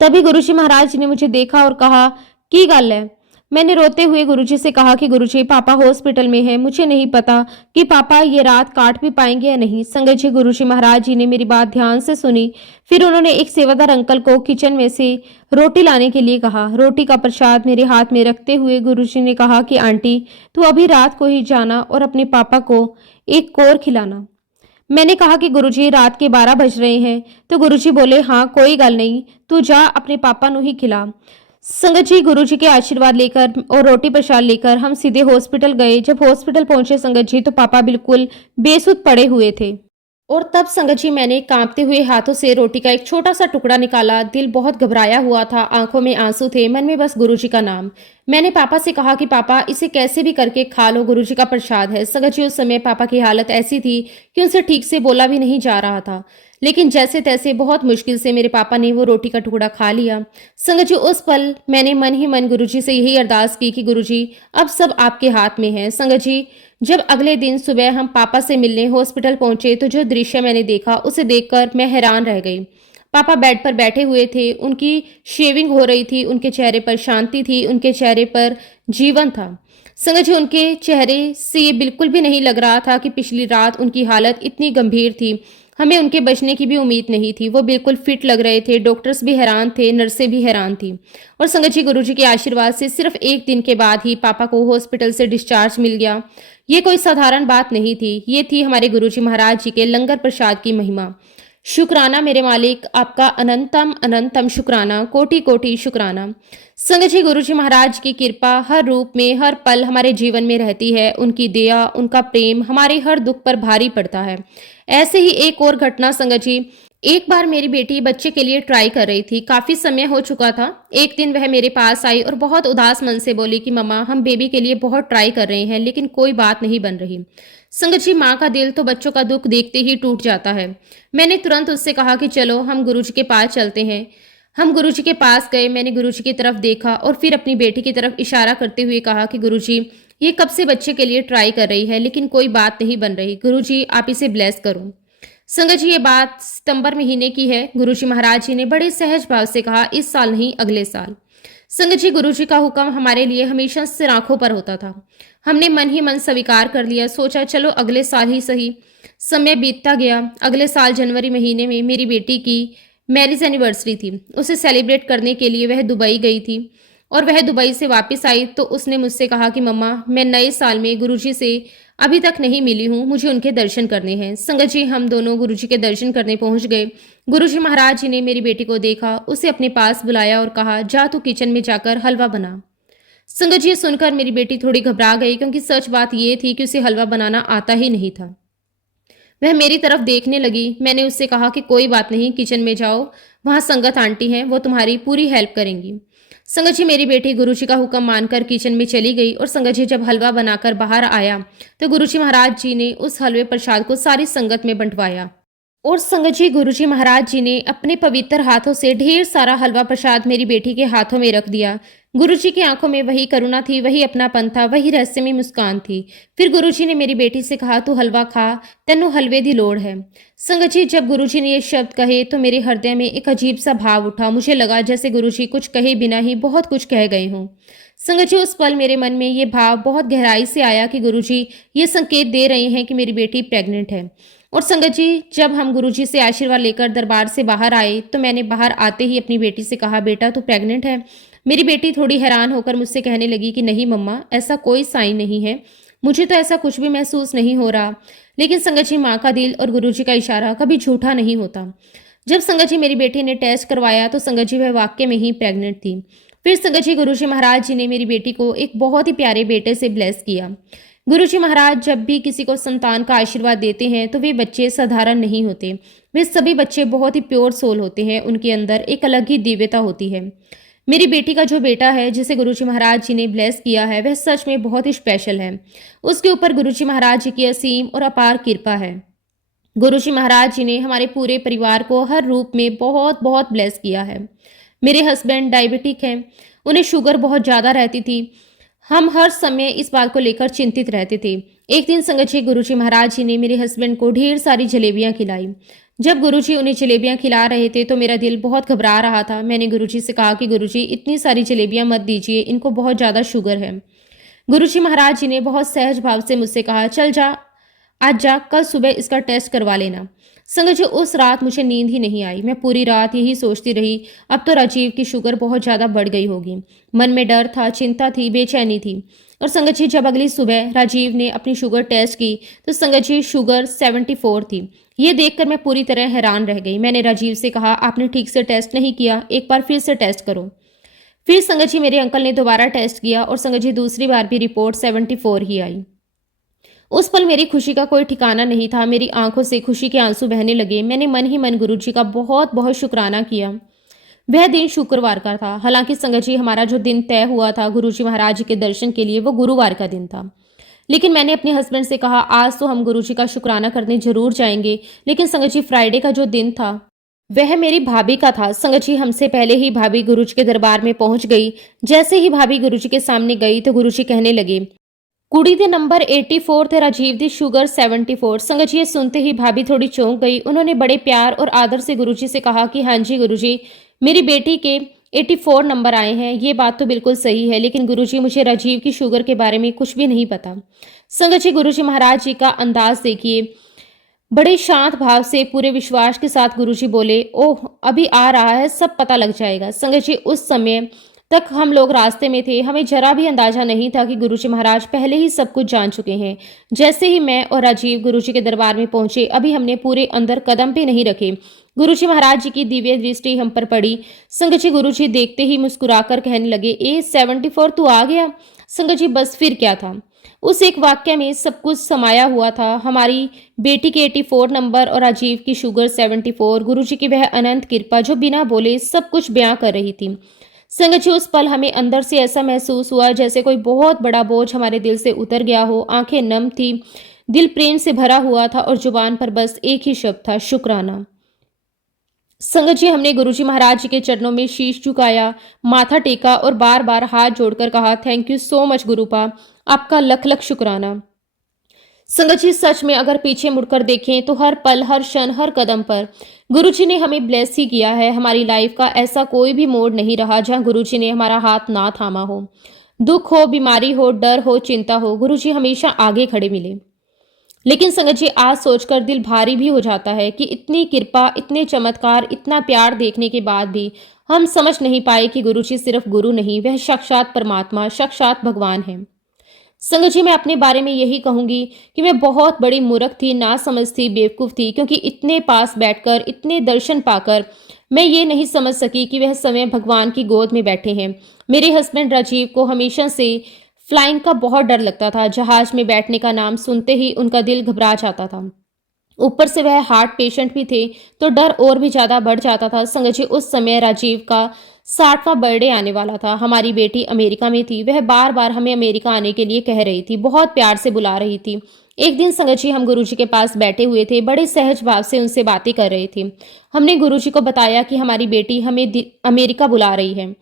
तभी गुरुजी महाराज ने मुझे देखा और कहा, की गल है? मैंने रोते हुए गुरुजी से कहा कि गुरुजी, पापा हॉस्पिटल में है। मुझे नहीं पता कि पापा ये रात काट भी पाएंगे या नहीं। संगत जी, गुरुजी महाराज जी ने मेरी बात ध्यान से सुनी। फिर उन्होंने एक सेवादार अंकल को किचन में से रोटी लाने के लिए कहा। रोटी का प्रसाद मेरे हाथ में रखते हुए गुरुजी ने कहा कि आंटी, तू अभी रात को ही जाना और अपने पापा को एक कोर खिलाना। मैंने कहा कि गुरुजी, रात के 12 बज रहे हैं। तो गुरुजी बोले, हाँ कोई गल नहीं, तू जा अपने पापा नु ही खिला। संगत जी, गुरुजी के आशीर्वाद लेकर और रोटी प्रसाद लेकर हम सीधे हॉस्पिटल गए। जब हॉस्पिटल पहुंचे संगत जी, तो पापा बिल्कुल बेसुध पड़े हुए थे। और तब संगत जी, मैंने कांपते हुए हाथों से रोटी का एक छोटा सा टुकड़ा निकाला। दिल बहुत घबराया हुआ था, आंखों में आंसू थे, मन में बस गुरुजी का नाम। मैंने पापा से कहा कि पापा, इसे कैसे भी करके खा लो, गुरुजी का प्रसाद है। संगत जी, उस समय पापा की हालत ऐसी थी कि उनसे ठीक से बोला भी नहीं जा रहा था, लेकिन जैसे तैसे बहुत मुश्किल से मेरे पापा ने वो रोटी का टुकड़ा खा लिया। संगत जी, उस पल मैंने मन ही मन गुरुजी से यही अरदास की कि गुरुजी, अब सब आपके हाथ में है। संगत जी, जब अगले दिन सुबह हम पापा से मिलने हॉस्पिटल पहुंचे, तो जो दृश्य मैंने देखा उसे देखकर मैं हैरान रह गई। पापा बेड पर बैठे हुए थे, उनकी शेविंग हो रही थी, उनके चेहरे पर शांति थी, उनके चेहरे पर जीवन था। संगत जी, उनके चेहरे से ये बिल्कुल भी नहीं लग रहा था कि पिछली रात उनकी हालत इतनी गंभीर थी। हमें उनके बचने की भी उम्मीद नहीं थी। वो बिल्कुल फिट लग रहे थे। डॉक्टर्स भी हैरान थे, नर्सें भी हैरान थी। और संगत जी, गुरुजी के आशीर्वाद से सिर्फ एक दिन के बाद ही पापा को हॉस्पिटल से डिस्चार्ज मिल गया। ये कोई साधारण बात नहीं थी, ये थी हमारे गुरुजी महाराज जी के लंगर प्रसाद की महिमा। शुक्राना मेरे मालिक, आपका अनंतम अनंतम शुक्राना, कोटि कोटि शुक्राना। संगत जी, गुरुजी महाराज की कृपा हर रूप में हर पल हमारे जीवन में रहती है। उनकी दया, उनका प्रेम हमारे हर दुख पर भारी पड़ता है। ऐसे ही एक और घटना संगत जी, एक बार मेरी बेटी बच्चे के लिए ट्राई कर रही थी। काफी समय हो चुका था। एक दिन वह मेरे पास आई और बहुत उदास मन से बोली कि मम्मा, हम बेबी के लिए बहुत ट्राई कर रहे हैं, लेकिन कोई बात नहीं बन रही। संगत जी, माँ का दिल तो बच्चों का दुख देखते ही टूट जाता है। मैंने तुरंत उससे कहा कि चलो हम गुरुजी के पास चलते हैं। हम गुरुजी के पास गए। मैंने गुरुजी की तरफ देखा और फिर अपनी बेटी की तरफ इशारा करते हुए कहा कि गुरुजी, ये कब से बच्चे के लिए ट्राई कर रही है, लेकिन कोई बात नहीं बन रही। गुरुजी, आप इसे ब्लेस करो। संगत जी, ये बात सितंबर महीने की है। गुरुजी महाराज जी ने बड़े सहज भाव से कहा, इस साल नहीं, अगले साल। संगत जी, गुरुजी का हुक्म हमारे लिए हमेशा सिर आंखों पर होता था। हमने मन ही मन स्वीकार कर लिया। सोचा चलो अगले साल ही सही। समय बीतता गया। अगले साल जनवरी महीने में मेरी बेटी की मैरिज एनिवर्सरी थी। उसे सेलिब्रेट करने के लिए वह दुबई गई थी और वह दुबई से वापस आई तो उसने मुझसे कहा कि मम्मा, मैं नए साल में गुरुजी से अभी तक नहीं मिली हूँ, मुझे उनके दर्शन करने हैं। संगत जी, हम दोनों गुरुजी के दर्शन करने पहुंच गए। गुरुजी महाराज जी ने मेरी बेटी को देखा, उसे अपने पास बुलाया और कहा, जा तू किचन में जाकर हलवा बना। संगत जी, सुनकर मेरी बेटी थोड़ी घबरा गई, क्योंकि सच बात यह थी कि उसे हलवा बनाना आता ही नहीं था। वह मेरी तरफ देखने लगी। मैंने उससे कहा कि कोई बात नहीं, किचन में जाओ, वहां संगत आंटी हैं, वो तुम्हारी पूरी हेल्प करेंगी। संगत जी, मेरी बेटी गुरुजी का हुक्म मानकर किचन में चली गई और संगत जी जब हलवा बनाकर बाहर आया तो गुरुजी महाराज जी ने उस हलवे प्रसाद को सारी संगत में बंटवाया। और संगत जी, गुरुजी महाराज जी ने अपने पवित्र हाथों से ढेर सारा हलवा प्रसाद मेरी बेटी के हाथों में रख दिया। गुरुजी की आंखों में वही करुणा थी, वही अपनापन था, वही रहस्यमय मुस्कान थी। फिर गुरुजी ने मेरी बेटी से कहा, तू हलवा खा, तेनू हलवे दी लोड़ है। संगत जी, जब गुरुजी ने ये शब्द कहे तो मेरे हृदय में एक अजीब सा भाव उठा। मुझे लगा जैसे गुरुजी कुछ कहे बिना ही बहुत कुछ कह गए हों। संगत जी, उस पल मेरे मन में ये भाव बहुत गहराई से आया कि गुरुजी ये संकेत दे रहे हैं कि मेरी बेटी प्रेग्नेंट है। और संगत जी, जब हम गुरुजी से आशीर्वाद लेकर दरबार से बाहर आए तो मैंने बाहर आते ही अपनी बेटी से कहा, बेटा तू प्रेग्नेंट है। मेरी बेटी थोड़ी हैरान होकर मुझसे कहने लगी कि नहीं मम्मा, ऐसा कोई साइन नहीं है, मुझे तो ऐसा कुछ भी महसूस नहीं हो रहा। लेकिन संगत जी, माँ का दिल और गुरुजी का इशारा कभी झूठा नहीं होता। जब संगत जी मेरी बेटी ने टेस्ट करवाया तो संगत जी वह वाकई में ही प्रेग्नेंट थी। फिर संगत जी, गुरुजी महाराज जी ने मेरी बेटी को एक बहुत ही प्यारे बेटे से ब्लेस किया। गुरुजी महाराज जब भी किसी को संतान का आशीर्वाद देते हैं तो वे बच्चे साधारण नहीं होते। वे सभी बच्चे बहुत ही प्योर सोल होते हैं, उनके अंदर एक अलग ही दिव्यता होती है। मेरी बेटी का जो बेटा है जिसे गुरुजी महाराज जी ने ब्लेस किया है वह सच में बहुत ही स्पेशल है। उसके ऊपर गुरुजी महाराज जी की असीम और अपार कृपा है। गुरुजी महाराज जी ने हमारे पूरे परिवार को हर रूप में बहुत बहुत ब्लेस किया है। मेरे हस्बैंड डायबिटिक हैं, उन्हें शुगर बहुत ज़्यादा रहती थी। हम हर समय इस बात को लेकर चिंतित रहते थे। एक दिन संगत जी गुरुजी महाराज जी ने मेरे हस्बैंड को ढेर सारी जलेबियां खिलाई। जब गुरुजी उन्हें जलेबियां खिला रहे थे तो मेरा दिल बहुत घबरा रहा था। मैंने गुरुजी से कहा कि गुरुजी इतनी सारी जलेबियां मत दीजिए, इनको बहुत ज़्यादा शुगर है। गुरुजी महाराज जी ने बहुत सहज भाव से मुझसे कहा, चल जा, आज जा, कल सुबह इसका टेस्ट करवा लेना। संगत जी उस रात मुझे नींद ही नहीं आई। मैं पूरी रात यही सोचती रही, अब तो राजीव की शुगर बहुत ज़्यादा बढ़ गई होगी। मन में डर था, चिंता थी, बेचैनी थी। और संगत जी जब अगली सुबह राजीव ने अपनी शुगर टेस्ट की तो संगत जी शुगर 74 थी। ये देखकर मैं पूरी तरह हैरान रह गई। मैंने राजीव से कहा, आपने ठीक से टेस्ट नहीं किया, एक बार फिर से टेस्ट करो। फिर संगत जी मेरे अंकल ने दोबारा टेस्ट किया और संगत जी दूसरी बार भी रिपोर्ट 74 ही आई। उस पल मेरी खुशी का कोई ठिकाना नहीं था। मेरी आंखों से खुशी के आंसू बहने लगे। मैंने मन ही मन गुरुजी का बहुत बहुत शुक्राना किया। वह दिन शुक्रवार का था। हालांकि संगत जी हमारा जो दिन तय हुआ था गुरुजी महाराज जी के दर्शन के लिए वो गुरुवार का दिन था। लेकिन मैंने अपने हस्बैंड से कहा, आज तो हम गुरुजी का शुक्राना करने जरूर जाएंगे। लेकिन संगत जी फ्राइडे का जो दिन था वह मेरी भाभी का था। संगत जी हमसे पहले ही भाभी गुरुजी के दरबार में पहुंच गई। जैसे ही भाभी गुरुजी के सामने गई तो गुरुजी कहने लगे, कुड़ी दे नंबर 84 थे, राजीव दी शुगर 74। संगत जी ये सुनते ही भाभी थोड़ी चौंक गई। उन्होंने बड़े प्यार और आदर से गुरुजी से कहा कि हाँ जी गुरुजी, मेरी बेटी के 84 नंबर आए हैं। ये बात तो बिल्कुल सही है, लेकिन गुरुजी मुझे राजीव की शुगर के बारे में कुछ भी नहीं पता। संगत जी गुरुजी महाराज जी का अंदाज देखिए, बड़े शांत भाव से पूरे विश्वास के साथ गुरुजी बोले, ओह अभी आ रहा है, सब पता लग जाएगा। संगत जी उस समय तक हम लोग रास्ते में थे। हमें जरा भी अंदाजा नहीं था कि गुरुजी महाराज पहले ही सब कुछ जान चुके हैं। जैसे ही मैं और राजीव गुरुजी के दरबार में पहुंचे, अभी हमने पूरे अंदर कदम भी नहीं रखे, गुरुजी महाराज जी की दिव्य दृष्टि हम पर पड़ी। संगत जी गुरुजी देखते ही मुस्कुराकर कहने लगे, 74 तू आ गया। संगत जी बस फिर क्या था, उस एक वाक्य में सब कुछ समाया हुआ था। हमारी बेटी के 84 नंबर और राजीव की शुगर 74। गुरुजी की वह अनंत कृपा जो बिना बोले सब कुछ बयां कर रही थी। संगत जी उस पल हमें अंदर से ऐसा महसूस हुआ जैसे कोई बहुत बड़ा बोझ हमारे दिल से उतर गया हो। आंखें नम थी, दिल प्रेम से भरा हुआ था और जुबान पर बस एक ही शब्द था, शुक्राना। संगत जी हमने गुरुजी महाराज जी के चरणों में शीश झुकाया, माथा टेका और बार बार हाथ जोड़कर कहा, थैंक यू सो मच गुरुपा, आपका लख लख शुक्राना। संगत जी सच में अगर पीछे मुड़कर देखें तो हर पल, हर क्षण, हर कदम पर गुरुजी ने हमें ब्लेस ही किया है। हमारी लाइफ का ऐसा कोई भी मोड़ नहीं रहा जहां गुरुजी ने हमारा हाथ ना थामा हो। दुख हो, बीमारी हो, डर हो, चिंता हो, गुरुजी हमेशा आगे खड़े मिले। लेकिन संगत जी आज सोचकर दिल भारी भी हो जाता है कि इतनी कृपा, इतने चमत्कार, इतना प्यार देखने के बाद भी हम समझ नहीं पाए कि गुरुजी सिर्फ गुरु नहीं, वह साक्षात परमात्मा, साक्षात भगवान है। संगत जी मैं अपने बारे में यही कहूंगी कि मैं बहुत बड़ी मूर्ख थी, नासमझ थी, बेवकूफ थी, क्योंकि इतने पास बैठकर, इतने दर्शन पाकर मैं ये नहीं समझ सकी कि वह समय भगवान की गोद में बैठे हैं। मेरे हस्बैंड राजीव को हमेशा से फ्लाइंग का बहुत डर लगता था। जहाज में बैठने का नाम सुनते ही उनका दिल घबरा जाता था। ऊपर से वह हार्ट पेशेंट भी थे तो डर और भी ज्यादा बढ़ जाता था। संगत जी उस समय राजीव का 60वां बर्थडे आने वाला था। हमारी बेटी अमेरिका में थी। वह बार बार हमें अमेरिका आने के लिए कह रही थी, बहुत प्यार से बुला रही थी। एक दिन संगत जी हम गुरुजी के पास बैठे हुए थे, बड़े सहज भाव से उनसे बातें कर रहे थे। हमने गुरुजी को बताया कि हमारी बेटी हमें अमेरिका बुला रही है।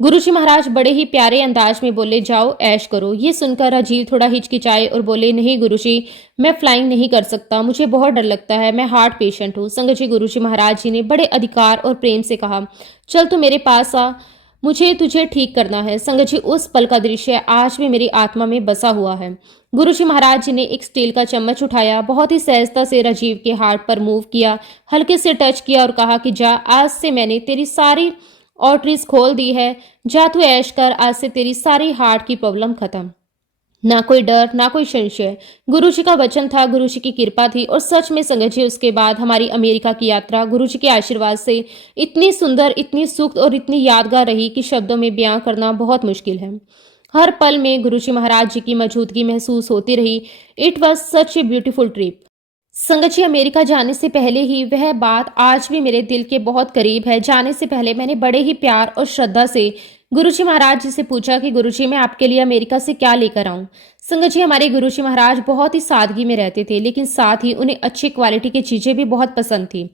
गुरुजी महाराज बड़े ही प्यारे अंदाज में बोले, जाओ ऐश करो। ये सुनकर राजीव थोड़ा हिचकिचाए और बोले, नहीं गुरुजी, मैं फ्लाइंग नहीं कर सकता, मुझे बहुत डर लगता है, मैं हार्ट पेशेंट हूँ। संगत जी गुरुजी महाराज जी ने बड़े अधिकार और प्रेम से कहा, चल तू मेरे पास आ, मुझे तुझे ठीक करना है। संगत जी उस पल का दृश्य आज भी मेरी आत्मा में बसा हुआ है। गुरुजी महाराज जी ने एक स्टील का चम्मच उठाया, बहुत ही सहजता से राजीव के हार्ट पर मूव किया, हल्के से टच किया और कहा कि जा, आज से मैंने तेरी सारी ऑर्टरीज खोल दी है, जा तू ऐश कर, आज से तेरी सारी हार्ट की प्रॉब्लम खत्म। ना कोई डर, ना कोई संशय। गुरुजी का वचन था, गुरुजी की कृपा थी। और सच में संगत जी उसके बाद हमारी अमेरिका की यात्रा गुरुजी के आशीर्वाद से इतनी सुंदर, इतनी सुख और इतनी यादगार रही कि शब्दों में बयां करना बहुत मुश्किल है। हर पल में गुरुजी महाराज जी की मौजूदगी महसूस होती रही। It was such a beautiful trip. संगत जी, अमेरिका जाने से पहले ही वह बात आज भी मेरे दिल के बहुत करीब है। जाने से पहले मैंने बड़े ही प्यार और श्रद्धा से गुरुजी महाराज जी से पूछा कि गुरुजी, मैं आपके लिए अमेरिका से क्या लेकर आऊं। संगत जी, हमारे गुरुजी महाराज बहुत ही सादगी में रहते थे, लेकिन साथ ही उन्हें अच्छी क्वालिटी की चीजें भी बहुत पसंद थी।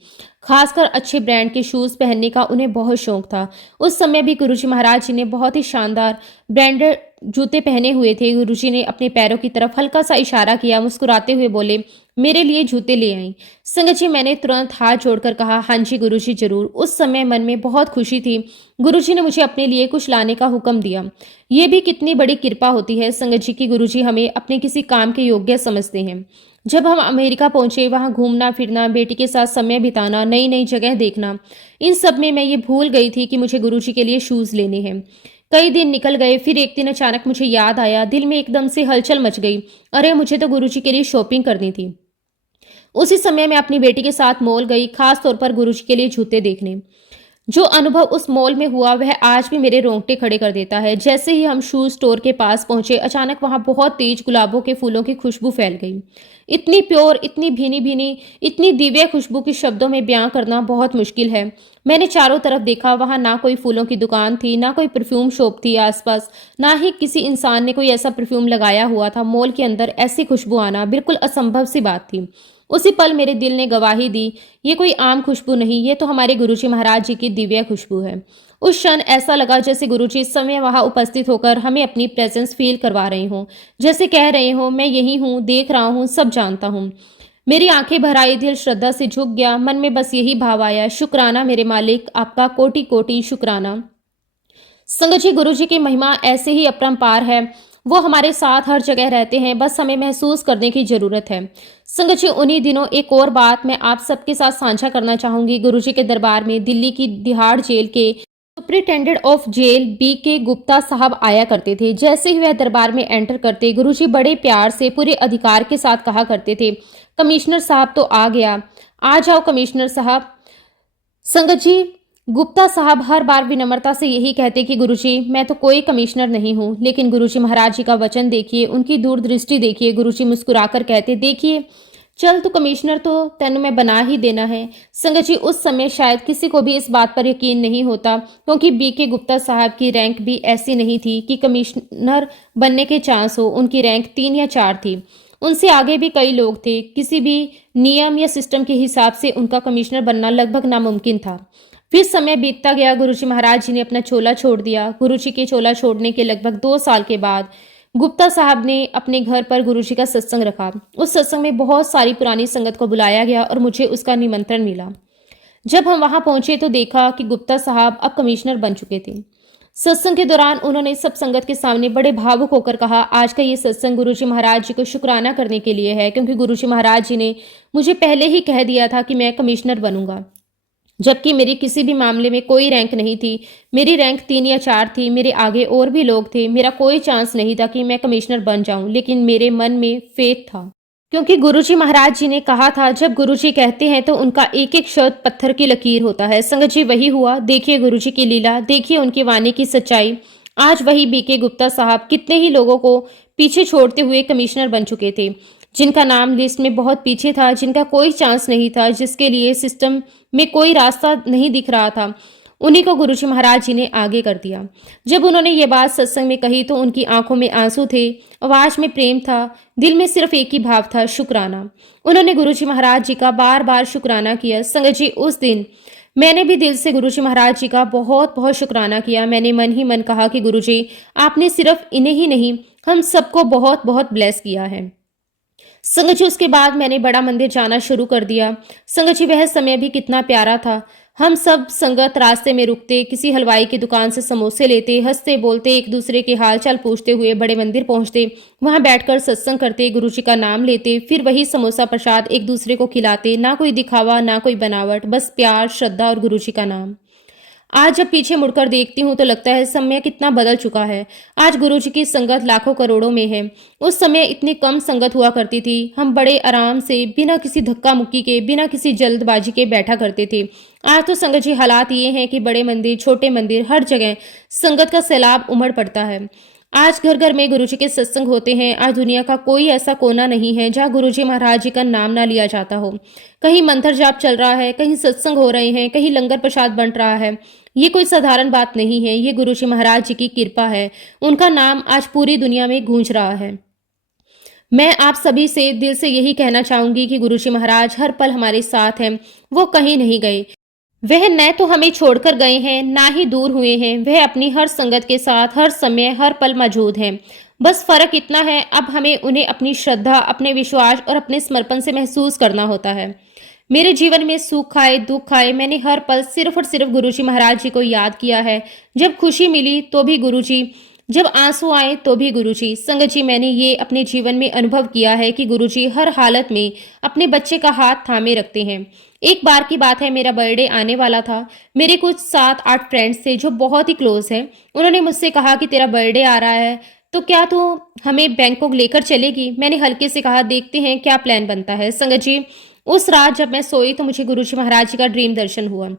खासकर अच्छे ब्रांड के शूज पहनने का उन्हें बहुत शौक था। उस समय भी गुरुजी महाराज जी ने बहुत ही शानदार ब्रांडेड जूते पहने हुए थे। गुरुजी ने अपने पैरों की तरफ हल्का सा इशारा किया, मुस्कुराते हुए बोले, मेरे लिए जूते ले आई। संगत जी, मैंने तुरंत हाथ जोड़कर कहा, हाँ जी गुरुजी, जरूर। उस समय मन में बहुत खुशी थी। गुरुजी ने मुझे अपने लिए कुछ लाने का हुक्म दिया। ये भी कितनी बड़ी कृपा होती है संगत जी की गुरुजी हमें अपने किसी काम के योग्य समझते हैं। जब हम अमेरिका पहुंचे, वहां घूमना फिरना, बेटी के साथ समय बिताना, नई नई जगह देखना, इन सब में मैं ये भूल गई थी कि मुझे गुरुजी के लिए शूज लेने हैं। कई दिन निकल गए, फिर एक दिन अचानक मुझे याद आया, दिल में एकदम से हलचल मच गई। अरे, मुझे तो गुरुजी के लिए शॉपिंग करनी थी। उसी समय मैं अपनी बेटी के साथ मॉल गई, खास तौर पर गुरुजी के लिए जूते देखने। जो अनुभव उस मॉल में हुआ वह आज भी मेरे रोंगटे खड़े कर देता है। जैसे ही हम शूज स्टोर के पास पहुंचे, अचानक वहां बहुत तेज गुलाबों के फूलों की खुशबू फैल गई। इतनी प्योर, इतनी भीनी भीनी, इतनी दिव्य खुशबू की शब्दों में बयां करना बहुत मुश्किल है। मैंने चारों तरफ देखा, वहां ना कोई फूलों की दुकान थी, ना कोई परफ्यूम शॉप थी आसपास, ना ही किसी इंसान ने कोई ऐसा परफ्यूम लगाया हुआ था। मॉल के अंदर ऐसी खुशबू आना बिल्कुल असंभव सी बात थी। उसी पल मेरे दिल ने गवाही दी, ये कोई आम खुशबू नहीं, ये तो हमारे गुरुजी महाराज जी की दिव्य खुशबू है। उस क्षण ऐसा लगा जैसे गुरुजी इस समय वहां उपस्थित होकर हमें अपनी प्रेजेंस फील करवा रहे हों, जैसे कह रहे हो, मैं यही हूँ, देख रहा हूँ, सब जानता हूँ। मेरी आंखें भर आई, दिल श्रद्धा से झुक गया, मन में बस यही भाव आया, शुक्राना मेरे मालिक, आपका कोटि कोटि शुक्राना। संगत जी, गुरु जी की महिमा ऐसे ही अपरंपार है। वो हमारे साथ हर जगह रहते हैं, बस हमें महसूस करने की जरूरत है। संगत जी, उन्हीं दिनों एक और बात मैं आप सबके साथ साझा करना चाहूंगी। गुरु जी के दरबार में दिल्ली की तिहाड़ जेल के superintendent of jail B.K. Gupta साहब आया करते थे। जैसे ही वह दरबार में एंटर करते, गुरुजी बड़े प्यार से पूरे अधिकार के साथ कहा करते थे, कमिश्नर साहब तो आ गया, आ जाओ कमिश्नर साहब। संगत जी, गुप्ता साहब हर बार विनम्रता से यही कहते कि गुरुजी, मैं तो कोई कमिश्नर नहीं हूँ, लेकिन गुरुजी महाराज जी का वचन देखिए, उनकी दूरदृष्टि देखिए। गुरुजी मुस्कुराकर कहते, देखिए चल, तो कमिश्नर तो तेन मैं बना ही देना है। संगत जी, उस समय शायद किसी को भी इस बात पर यकीन नहीं होता, क्योंकि B.K. गुप्ता साहब की रैंक भी ऐसी नहीं थी कि कमिश्नर बनने के चांस हो। उनकी रैंक 3 या 4 थी। उनसे आगे भी कई लोग थे। किसी भी नियम या सिस्टम के हिसाब से उनका कमिश्नर बनना लगभग नामुमकिन था। फिर समय बीतता गया, गुरुजी महाराज जी ने अपना चोला छोड़ दिया। गुरुजी के चोला छोड़ने के लगभग 2 साल के बाद गुप्ता साहब ने अपने घर पर गुरुजी का सत्संग रखा। उस सत्संग में बहुत सारी पुरानी संगत को बुलाया गया और मुझे उसका निमंत्रण मिला। जब हम वहां पहुंचे तो देखा कि गुप्ता साहब अब कमिश्नर बन चुके थे। सत्संग के दौरान उन्होंने सब संगत के सामने बड़े भावुक होकर कहा, आज का ये सत्संग गुरुजी महाराज जी को शुक्राना करने के लिए है, क्योंकि गुरुजी महाराज जी ने मुझे पहले ही कह दिया था कि मैं कमिश्नर बनूंगा, जबकि मेरी किसी भी मामले में कोई रैंक नहीं थी। मेरी रैंक 3 या 4 थी। मेरे आगे और भी लोग थे। मेरा कोई चांस नहीं था कि मैं कमिश्नर बन जाऊं, लेकिन मेरे मन में फेथ था, क्योंकि गुरुजी महाराज जी ने कहा था, जब गुरुजी कहते हैं तो उनका एक एक शब्द पत्थर की लकीर होता है। संगत जी, वही हुआ। देखिए गुरुजी की लीला, देखिए उनकी वाणी की सच्चाई। आज वही B.K. गुप्ता साहब कितने ही लोगों को पीछे छोड़ते हुए कमिश्नर बन चुके थे, जिनका नाम लिस्ट में बहुत पीछे था, जिनका कोई चांस नहीं था, जिसके लिए सिस्टम में कोई रास्ता नहीं दिख रहा था, उन्हीं को गुरुजी महाराज जी ने आगे कर दिया। जब उन्होंने ये बात सत्संग में कही तो उनकी आंखों में आंसू थे, आवाज में प्रेम था, दिल में सिर्फ एक ही भाव था, शुक्राना। उन्होंने गुरुजी महाराज जी का बार बार शुक्राना किया। संगत जी, उस दिन मैंने भी दिल से गुरुजी महाराज जी का बहुत बहुत शुक्राना किया। मैंने मन ही मन कहा कि गुरुजी, आपने सिर्फ इन्हें ही नहीं, हम सबको बहुत बहुत ब्लेस किया है। संगत जी, उसके बाद मैंने बड़ा मंदिर जाना शुरू कर दिया। संगत जी, वह समय भी कितना प्यारा था। हम सब संगत रास्ते में रुकते, किसी हलवाई की दुकान से समोसे लेते, हंसते बोलते एक दूसरे के हाल चाल पूछते हुए बड़े मंदिर पहुंचते, वहां बैठकर सत्संग करते, गुरुजी का नाम लेते, फिर वही समोसा प्रसाद एक दूसरे को खिलाते। ना कोई दिखावा, ना कोई बनावट, बस प्यार, श्रद्धा और गुरुजी का नाम। आज जब पीछे मुड़कर देखती हूँ तो लगता है समय कितना बदल चुका है। आज गुरुजी की संगत लाखों करोड़ों में है। उस समय इतनी कम संगत हुआ करती थी। हम बड़े आराम से, बिना किसी धक्का मुक्की के, बिना किसी जल्दबाजी के बैठा करते थे। आज तो संगत जी हालात ये हैं कि बड़े मंदिर, छोटे मंदिर, हर जगह संगत का सैलाब उमड़ पड़ता है। आज घर घर में गुरुजी के सत्संग होते हैं। आज दुनिया का कोई ऐसा कोना नहीं है जहाँ गुरुजी महाराज जी का नाम ना लिया जाता हो। कहीं मंत्र जाप चल रहा है, कहीं सत्संग हो रहे हैं, कहीं लंगर प्रसाद बंट रहा है। ये कोई साधारण बात नहीं है, ये गुरुजी महाराज जी की कृपा है। उनका नाम आज पूरी दुनिया में गूंज रहा है। मैं आप सभी से दिल से यही कहना चाहूंगी कि गुरुजी महाराज हर पल हमारे साथ हैं। वो कहीं नहीं गए। वह न तो हमें छोड़कर गए हैं, ना ही दूर हुए हैं। वह अपनी हर संगत के साथ हर समय हर पल मौजूद हैं। बस फर्क इतना है, अब हमें उन्हें अपनी श्रद्धा, अपने विश्वास और अपने समर्पण से महसूस करना होता है। मेरे जीवन में सुख आए दुख आए, मैंने हर पल सिर्फ और सिर्फ गुरुजी महाराज जी को याद किया है। जब खुशी मिली तो भी गुरुजी, जब आंसू आए तो भी गुरुजी। संगत जी, मैंने ये अपने जीवन में अनुभव किया है कि गुरुजी हर हालत में अपने बच्चे का हाथ थामे रखते हैं। एक बार की बात है, मेरा बर्थडे आने वाला था। मेरे कुछ 7-8 फ्रेंड्स थे जो बहुत ही क्लोज हैं। उन्होंने मुझसे कहा कि तेरा बर्थडे आ रहा है तो क्या तू हमें बैंकॉक लेकर चलेगी। मैंने हल्के से कहा, देखते हैं क्या प्लान बनता है। संगत जी, उस रात जब मैं सोई तो मुझे गुरुजी महाराज जी का ड्रीम दर्शन हुआ।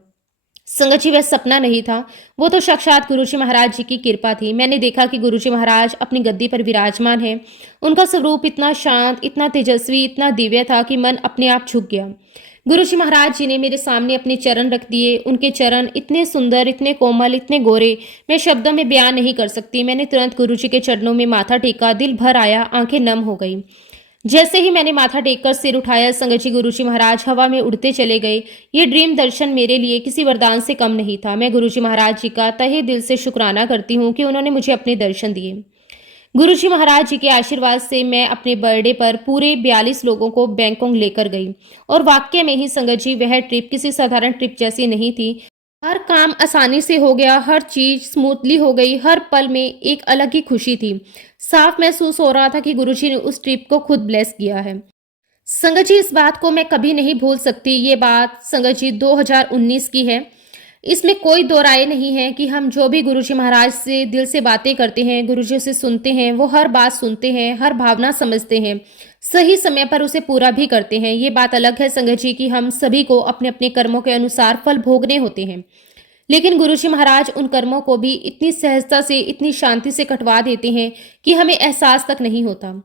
संगत जी, वह सपना नहीं था, वो तो साक्षात गुरुजी महाराज जी की कृपा थी। मैंने देखा कि गुरुजी महाराज अपनी गद्दी पर विराजमान हैं। उनका स्वरूप इतना शांत, इतना तेजस्वी, इतना दिव्य था कि मन अपने आप झुक गया। गुरुजी महाराज जी ने मेरे सामने अपने चरण रख दिए। उनके चरण इतने सुंदर, इतने कोमल, इतने गोरे, मैं शब्दों में बयान नहीं कर सकती। मैंने तुरंत गुरुजी के चरणों में माथा टेका, दिल भर आया, आंखें नम हो गई। जैसे ही मैंने माथा टेककर सिर उठाया, संगत जी गुरुजी महाराज हवा में उड़ते चले गए। ये ड्रीम दर्शन मेरे लिए किसी वरदान से कम नहीं था। मैं गुरुजी महाराज जी का तहे दिल से शुक्राना करती हूँ कि उन्होंने मुझे अपने दर्शन दिए। गुरुजी महाराज जी के आशीर्वाद से मैं अपने बर्थडे पर पूरे 42 लोगों को बैंकॉक लेकर गई। और वाकई में ही संगत जी, वह ट्रिप किसी साधारण ट्रिप जैसी नहीं थी। हर काम आसानी से हो गया, हर चीज स्मूथली हो गई, हर पल में एक अलग ही खुशी थी। साफ महसूस हो रहा था कि गुरुजी ने उस ट्रिप को खुद ब्लेस किया है। संगत जी, इस बात को मैं कभी नहीं भूल सकती। ये बात संगत जी 2019 की है। इसमें कोई दो राय नहीं है कि हम जो भी गुरुजी महाराज से दिल से बातें करते हैं, गुरुजी से सुनते हैं, वो हर बात सुनते हैं, हर भावना समझते हैं, सही समय पर उसे पूरा भी करते हैं। ये बात अलग है संगत जी कि हम सभी को अपने अपने कर्मों के अनुसार फल भोगने होते हैं, लेकिन गुरुजी महाराज उन कर्मों को भी इतनी सहजता से, इतनी शांति से कटवा देते हैं कि हमें एहसास तक नहीं होता।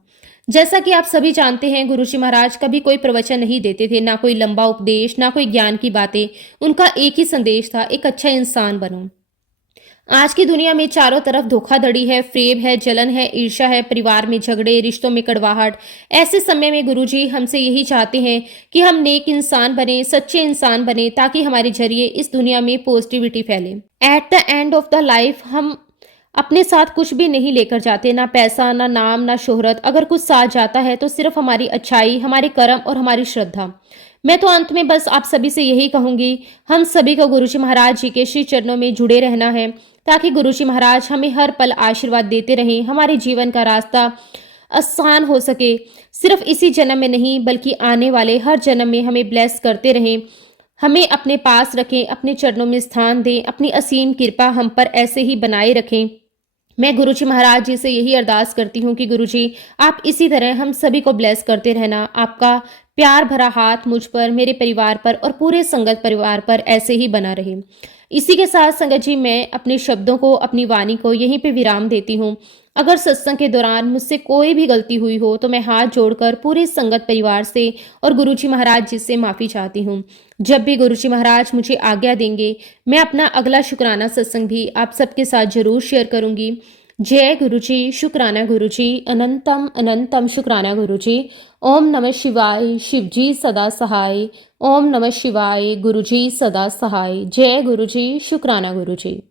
जैसा कि आप सभी जानते हैं, गुरुजी महाराज कभी कोई प्रवचन नहीं देते थे, ना कोई लंबा उपदेश, ना कोई ज्ञान की बातें। उनका एक ही संदेश था, एक अच्छा इंसान बनो। आज की दुनिया में चारों तरफ धोखाधड़ी है, फेब है, जलन है, ईर्ष्या है, परिवार में झगड़े, रिश्तों में कड़वाहट। ऐसे समय में गुरुजी हमसे यही चाहते हैं कि हम नेक इंसान बने, सच्चे इंसान बने, ताकि हमारे जरिए इस दुनिया में पॉजिटिविटी फैले। At the end of the life हम अपने साथ कुछ भी नहीं लेकर जाते, ना पैसा, ना नाम, ना शोहरत। अगर कुछ साथ जाता है तो सिर्फ हमारी अच्छाई, हमारे कर्म और हमारी श्रद्धा। मैं तो अंत में बस आप सभी से यही कहूंगी, हम सभी को गुरुजी महाराज जी के श्री चरणों में जुड़े रहना है, ताकि गुरुजी महाराज हमें हर पल आशीर्वाद देते रहें, हमारे जीवन का रास्ता आसान हो सके। सिर्फ इसी जन्म में नहीं, बल्कि आने वाले हर जन्म में हमें ब्लेस करते रहें, हमें अपने पास रखें, अपने चरणों में स्थान दें, अपनी असीम कृपा हम पर ऐसे ही बनाए रखें। मैं गुरुजी महाराज जी से यही अरदास करती हूँ कि गुरुजी, आप इसी तरह हम सभी को ब्लेस करते रहना। आपका प्यार भरा हाथ मुझ पर, मेरे परिवार पर और पूरे संगत परिवार पर ऐसे ही बना रहे। इसी के साथ संगत जी, मैं अपने शब्दों को, अपनी वाणी को यहीं पे विराम देती हूँ। अगर सत्संग के दौरान मुझसे कोई भी गलती हुई हो तो मैं हाथ जोड़कर पूरे संगत परिवार से और गुरुजी महाराज जी से माफ़ी चाहती हूँ। जब भी गुरुजी महाराज मुझे आज्ञा देंगे, मैं अपना अगला शुक्राना सत्संग भी आप सबके साथ जरूर शेयर करूँगी। जय गुरुजी, शुक्राना गुरुजी, अनंतम अनंतम शुक्राना गुरुजी। ओम नमः शिवाय, शिवजी सदा सहाय। ओम नमः शिवाय, गुरुजी सदा सहाय। जय गुरुजी, शुक्राना गुरुजी।